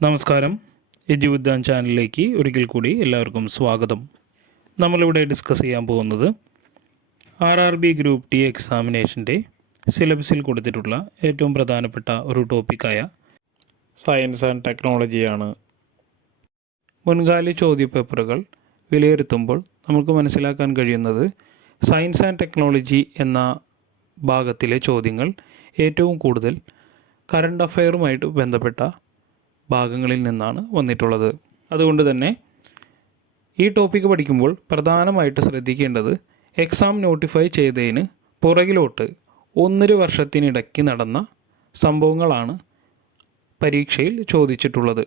നമസ്കാരം. എജ്യുവിദ്വാൻ ചാനലിലേക്ക് ഒരിക്കൽ കൂടി എല്ലാവർക്കും സ്വാഗതം. നമ്മളിവിടെ ഡിസ്കസ് ചെയ്യാൻ പോകുന്നത് RRB ഗ്രൂപ്പ് ടി എക്സാമിനേഷൻ്റെ സിലബസിൽ കൊടുത്തിട്ടുള്ള ഏറ്റവും പ്രധാനപ്പെട്ട ഒരു ടോപ്പിക്കായ സയൻസ് ആൻഡ് ടെക്നോളജിയാണ്. മുൻകാല ചോദ്യപേപ്പറുകൾ വിലയിരുത്തുമ്പോൾ നമുക്ക് മനസ്സിലാക്കാൻ കഴിയുന്നത് സയൻസ് ആൻഡ് ടെക്നോളജി എന്ന ഭാഗത്തിലെ ചോദ്യങ്ങൾ ഏറ്റവും കൂടുതൽ കറണ്ട് അഫെയറുമായിട്ട് ബന്ധപ്പെട്ട ഭാഗങ്ങളിൽ നിന്നാണ് വന്നിട്ടുള്ളത്. അതുകൊണ്ട് തന്നെ ഈ ടോപ്പിക്ക് പഠിക്കുമ്പോൾ പ്രധാനമായിട്ട് ശ്രദ്ധിക്കേണ്ടത് എക്സാം നോട്ടിഫൈ ചെയ്തതിന് പുറകിലോട്ട് 1.5 വർഷത്തിനിടയ്ക്ക് നടന്ന സംഭവങ്ങളാണ് പരീക്ഷയിൽ ചോദിച്ചിട്ടുള്ളത്.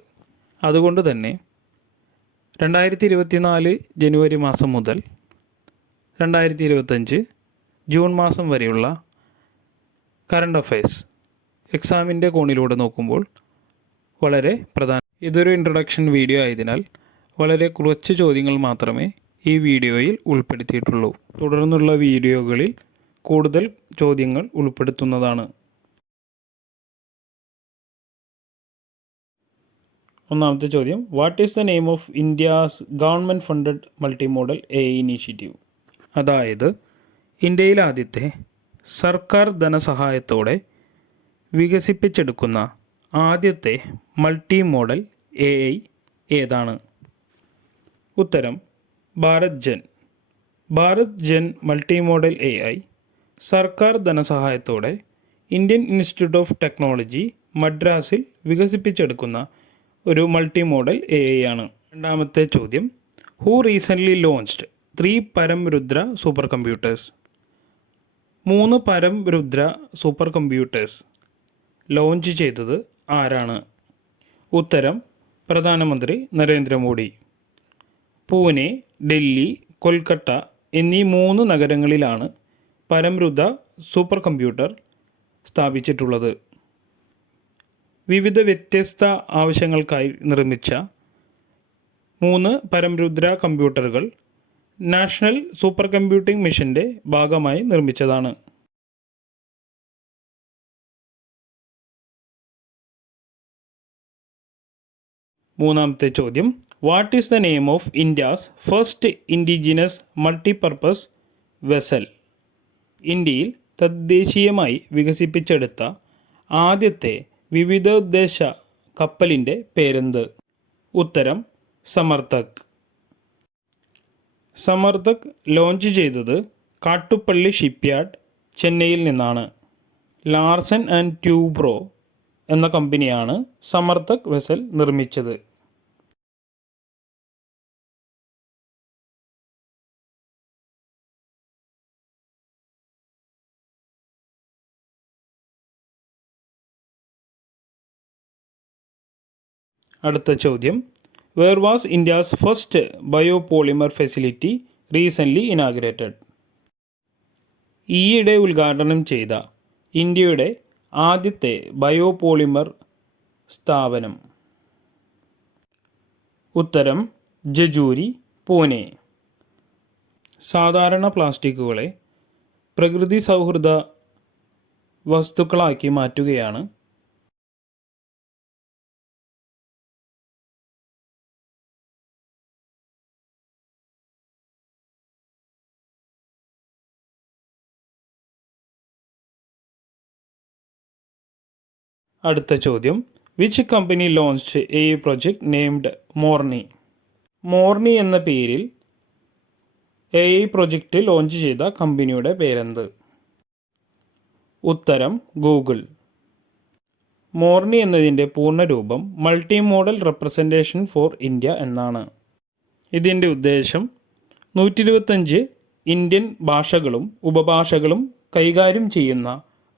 അതുകൊണ്ട് തന്നെ 2024 ജനുവരി മാസം മുതൽ 2025 ജൂൺ മാസം വരെയുള്ള കറണ്ട് അഫയേഴ്സ് എക്സാമിൻ്റെ കോണിലൂടെ നോക്കുമ്പോൾ വളരെ ഇതൊരു ഇൻട്രൊഡക്ഷൻ വീഡിയോ ആയതിനാൽ വളരെ കുറച്ച് ചോദ്യങ്ങൾ മാത്രമേ ഈ വീഡിയോയിൽ ഉൾപ്പെടുത്തിയിട്ടുള്ളൂ. തുടർന്നുള്ള വീഡിയോകളിൽ കൂടുതൽ ചോദ്യങ്ങൾ ഉൾപ്പെടുത്തുന്നതാണ്. ഒന്നാമത്തെ ചോദ്യം, what is the name of India's government funded multi model AI initiative? അതായത് ഇന്ത്യയിലെ ആദ്യത്തെ സർക്കാർ ധനസഹായത്തോടെ വികസിപ്പിച്ചെടുക്കുന്ന ആദ്യത്തെ മൾട്ടി മോഡൽ AI ഏതാണ്? ഉത്തരം BharatGen multi model AI സർക്കാർ ധനസഹായത്തോടെ ഇന്ത്യൻ ഇൻസ്റ്റിറ്റ്യൂട്ട് ഓഫ് ടെക്നോളജി മദ്രാസിൽ വികസിപ്പിച്ചെടുക്കുന്ന ഒരു മൾട്ടി മോഡൽ AI ആണ്. രണ്ടാമത്തെ ചോദ്യം, who recently launched 3 Param Rudra super computers? 3 Param Rudra super computers launch ചെയ്തത് ആരാണ്? ഉത്തരം പ്രധാനമന്ത്രി നരേന്ദ്രമോദി. പൂനെ, ഡൽഹി, കൊൽക്കത്ത എന്നീ 3 നഗരങ്ങളിലാണ് പരംരുദ്ര സൂപ്പർ കമ്പ്യൂട്ടർ സ്ഥാപിച്ചിട്ടുള്ളത്. വിവിധ വ്യത്യസ്ത ആവശ്യങ്ങൾക്കായി നിർമ്മിച്ച 3 പരംരുദ്ര കമ്പ്യൂട്ടറുകൾ നാഷണൽ സൂപ്പർ കമ്പ്യൂട്ടിംഗ് മിഷൻ്റെ ഭാഗമായി നിർമ്മിച്ചതാണ്. മൂന്നാമത്തെ ചോദ്യം, what is the name of India's first indigenous multipurpose vessel? ഇന്ത്യയിൽ തദ്ദേശീയമായി വികസിപ്പിച്ചെടുത്ത ആദ്യത്തെ വിവിധോദ്ദേശ കപ്പലിൻ്റെ പേരെന്ത്? ഉത്തരം സമർത്ഥക് ലോഞ്ച് ചെയ്തത് കാട്ടുപള്ളി ഷിപ്പ്യാർഡ്, ചെന്നൈയിൽ നിന്നാണ്. ലാർസൻ ആൻഡ് ട്യൂബ്രോ എന്ന കമ്പനിയാണ് സമർത്ഥക് വെസൽ നിർമ്മിച്ചത്. അടുത്ത ചോദ്യം, where was India's first biopolymer facility recently inaugurated? ഈയിടെ ഉദ്ഘാടനം ചെയ്ത ഇന്ത്യയുടെ ആദ്യത്തെ ബയോപോളിമർ സ്ഥാപനം? ഉത്തരം ജജൂരി, പൂനെ. സാധാരണ പ്ലാസ്റ്റിക്കുകളെ പ്രകൃതി സൗഹൃദ വസ്തുക്കളാക്കി മാറ്റുകയാണ് അടുത്ത ചോദ്യം, which company launched AI project named Morne? Morne എന്ന പേരിൽ AI പ്രൊജക്റ്റ് ലോഞ്ച് ചെയ്ത കമ്പനിയുടെ പേരെന്ത്? ഉത്തരം ഗൂഗിൾ. മോർണി എന്നതിൻ്റെ പൂർണ്ണരൂപം multi model representation for India എന്നാണ്. ഇതിൻ്റെ ഉദ്ദേശം 125 ഇന്ത്യൻ ഭാഷകളും ഉപഭാഷകളും കൈകാര്യം ചെയ്യുന്ന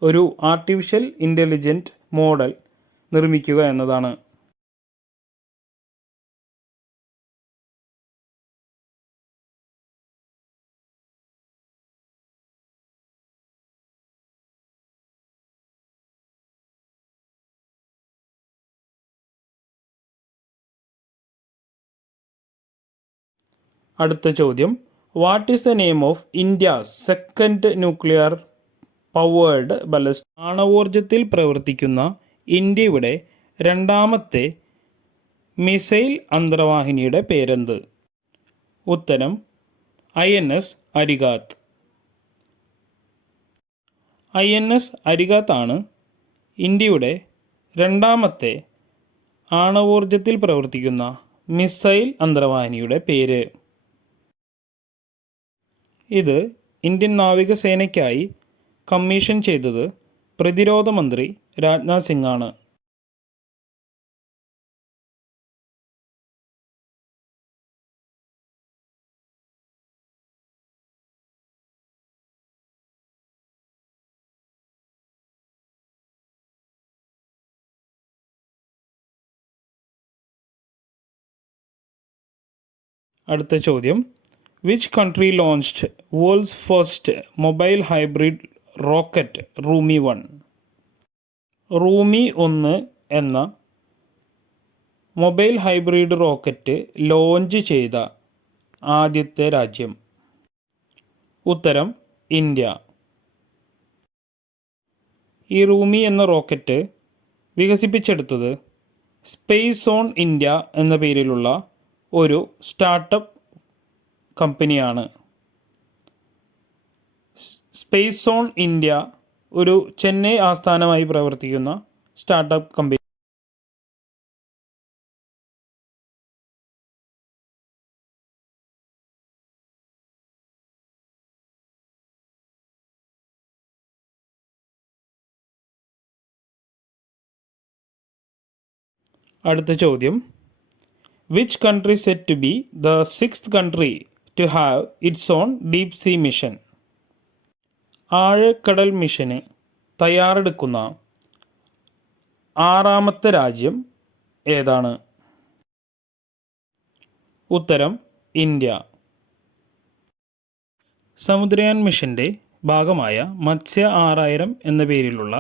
ഒരു ആർട്ടിഫിഷ്യൽ ഇൻ്റലിജൻറ്റ് മോഡൽ നിർമ്മിക്കുക എന്നതാണ്. അടുത്ത ചോദ്യം, what is the name of India's second nuclear powered ballistic? ആണവോർജത്തിൽ പ്രവർത്തിക്കുന്ന ഇന്ത്യയുടെ രണ്ടാമത്തെ മിസൈൽ അന്തർവാഹിനിയുടെ പേരെന്ത്? ഉത്തരം INS അരിഗാത്ത്. INS അരിഗാത്ത് ആണ് ഇന്ത്യയുടെ രണ്ടാമത്തെ ആണവോർജത്തിൽ പ്രവർത്തിക്കുന്ന മിസൈൽ അന്തർവാഹിനിയുടെ പേര്. ഇത് ഇന്ത്യൻ നാവികസേനയ്ക്കായി കമ്മീഷൻ ചെയ്തത് പ്രതിരോധ മന്ത്രി രാജ്നാഥ് സിംഗ് ആണ്. അടുത്ത ചോദ്യം, which country launched world's first mobile hybrid rocket Rhumi 1? Rhumi 1 എന്ന മൊബൈൽ ഹൈബ്രിഡ് റോക്കറ്റ് ലോഞ്ച് ചെയ്ത ആദ്യത്തെ രാജ്യം? ഉത്തരം ഇന്ത്യ. ഈ റൂമി എന്ന റോക്കറ്റ് വികസിപ്പിച്ചെടുത്തത് സ്പേസ് ഓൺ ഇന്ത്യ എന്ന പേരിലുള്ള ഒരു സ്റ്റാർട്ടപ്പ് കമ്പനിയാണ്. സ്പേസ് ഓൺ ഇന്ത്യ ഒരു ചെന്നൈ ആസ്ഥാനമായി പ്രവർത്തിക്കുന്ന സ്റ്റാർട്ടപ്പ് കമ്പനി. അടുത്ത ചോദ്യം, which country said to be the 6th country to have its own deep sea mission? ആഴക്കടൽ മിഷന് തയ്യാറെടുക്കുന്ന 6ാമത്തെ രാജ്യം ഏതാണ്? ഉത്തരം ഇന്ത്യ. സമുദ്രയാൻ മിഷൻ്റെ ഭാഗമായ മത്സ്യ 6000 എന്ന പേരിലുള്ള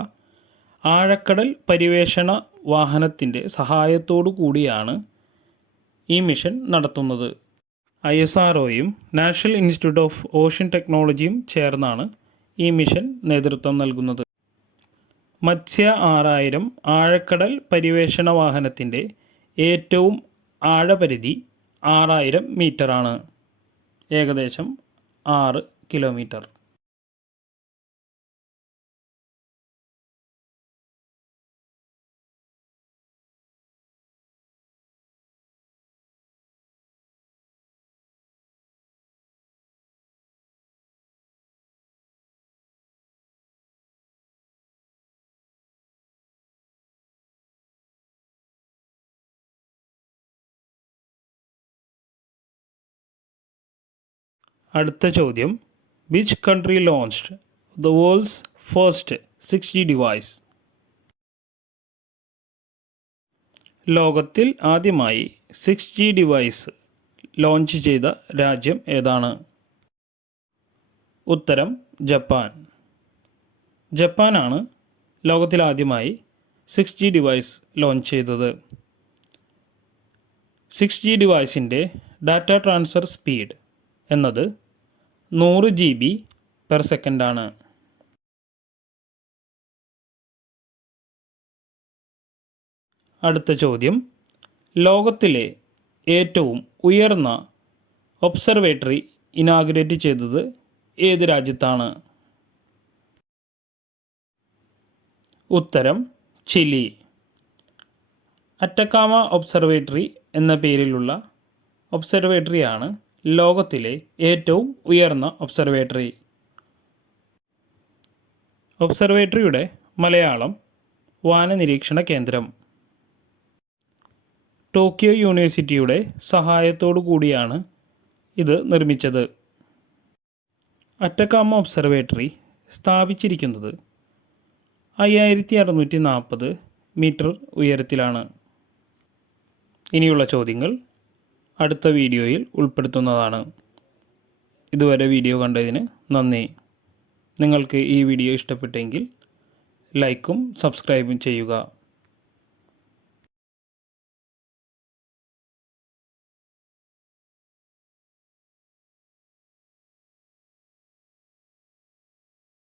ആഴക്കടൽ പര്യവേഷണ വാഹനത്തിൻ്റെ സഹായത്തോടു കൂടിയാണ് ഈ മിഷൻ നടത്തുന്നത്. ISROയും നാഷണൽ ഇൻസ്റ്റിറ്റ്യൂട്ട് ഓഫ് ഓഷ്യൻ ടെക്നോളജിയും ചേർന്നാണ് ഈ മിഷൻ നേതൃത്വം നൽകുന്നത്. മത്സ്യ 6000 ആഴക്കടൽ പര്യവേഷണ വാഹനത്തിൻ്റെ ഏറ്റവും ആഴപരിധി 6000 മീറ്ററാണ്, ഏകദേശം 6 കിലോമീറ്റർ. അടുത്ത ചോദ്യം, which country launched the world's first 6G device? ലോകത്തിൽ ആദ്യമായി 6G ഡിവൈസ് ലോഞ്ച് ചെയ്ത രാജ്യം ഏതാണ്? ഉത്തരം ജപ്പാൻ. ജപ്പാനാണ് ലോകത്തിൽ ആദ്യമായി 6G ഡിവൈസ് ലോഞ്ച് ചെയ്തത്. 6G ഡിവൈസിൻ്റെ ഡാറ്റ ട്രാൻസ്ഫർ സ്പീഡ് എന്നത് 100 GB/s ആണ്. അടുത്ത ചോദ്യം, ലോകത്തിലെ ഏറ്റവും ഉയർന്ന ഒബ്സർവേറ്ററി ഇനാഗുറേറ്റ് ചെയ്തത് ഏത് രാജ്യത്താണ്? ഉത്തരം ചിലി. അറ്റക്കാമ ഒബ്സർവേറ്ററി എന്ന പേരിലുള്ള ഒബ്സർവേറ്ററിയാണ് ലോകത്തിലെ ഏറ്റവും ഉയർന്ന ഒബ്സർവേറ്ററി. ഒബ്സർവേറ്ററിയുടെ മലയാളം വാനനിരീക്ഷണ കേന്ദ്രം. ടോക്കിയോ യൂണിവേഴ്സിറ്റിയുടെ സഹായത്തോടു കൂടിയാണ് ഇത് നിർമ്മിച്ചത്. അറ്റക്കാമ ഒബ്സർവേറ്ററി സ്ഥാപിച്ചിരിക്കുന്നത് 5640 മീറ്റർ ഉയരത്തിലാണ്. ഇനിയുള്ള ചോദ്യങ്ങൾ അടുത്ത വീഡിയോയിൽ ഉൾപ്പെടുത്തുന്നതാണ്. ഇതുവരെ വീഡിയോ കണ്ടതിന് നന്ദി. നിങ്ങൾക്ക് ഈ വീഡിയോ ഇഷ്ടപ്പെട്ടെങ്കിൽ ലൈക്കും സബ്സ്ക്രൈബും ചെയ്യുക.